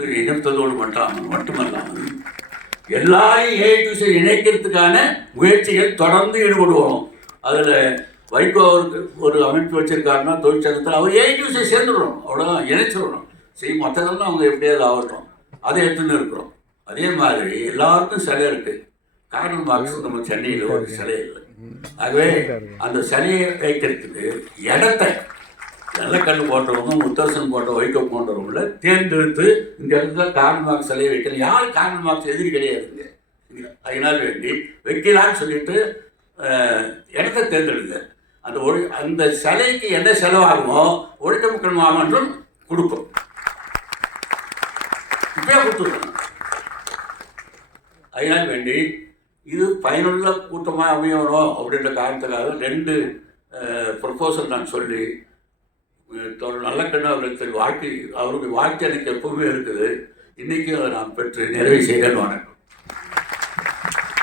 என்று இணைத்ததோடு மட்டுமல்லாமல் எல்லாரையும் ஏ டு Z இணைக்கிறதுக்கான முயற்சிகள் தொடர்ந்து ஈடுபடுவோம். அதில் வைகோ அவருக்கு ஒரு அமைப்பு வச்சுருக்காருன்னா தொழிற்சங்கத்தில் அவர் ஏ டு Z சேர்ந்துடணும், அவ்வளோதான், இணைச்சிடணும். மற்றதெல்லாம் அவங்க எப்படியாவது ஆகட்டும், அதை எடுத்துன்னு இருக்கிறோம். அதே மாதிரி எல்லாருக்கும் சிலை இருக்குது. கார்ல் மார்க்ஸ் நம்ம சென்னையில் ஒரு சிலை இல்லை. ஆகவே அந்த சிலையை வைக்கிறதுக்கு இடத்த வெள்ளக்கல் போன்றவங்க, முத்தரசன் போன்ற வைகோ போன்றவங்கள தேர்ந்தெடுத்து இந்த இடத்துல கார்ல் மார்க்ஸ் சிலையை வைக்கணும். யார் கார்ல் மார்க்ஸ் எதிரி கிடையாதுங்க. அதனால் வேண்டி வைக்கலான்னு சொல்லிட்டு இடத்த தேர்ந்தெடுங்க. அந்த சிலைக்கு என்ன செலவாகுமோ ஒழுக்க மக்கள் மாமன்றம் கொடுக்கும். இப்பயே கொடுத்துருக்கணும். அதனால் வேண்டி இது பயனுள்ள கூட்டமாக அமையணும் அப்படின்ற காரணத்துக்காக 2 ப்ரொபோசல் நான் சொல்லி நல்லக்கண்ணு அவர்களுக்கு அவருடைய வாழ்க்கை எனக்கு எப்பவுமே இருக்குது. இன்றைக்கும் அதை நான் பெற்று நிறைவு செய்கிறேன்னு வணக்கம்.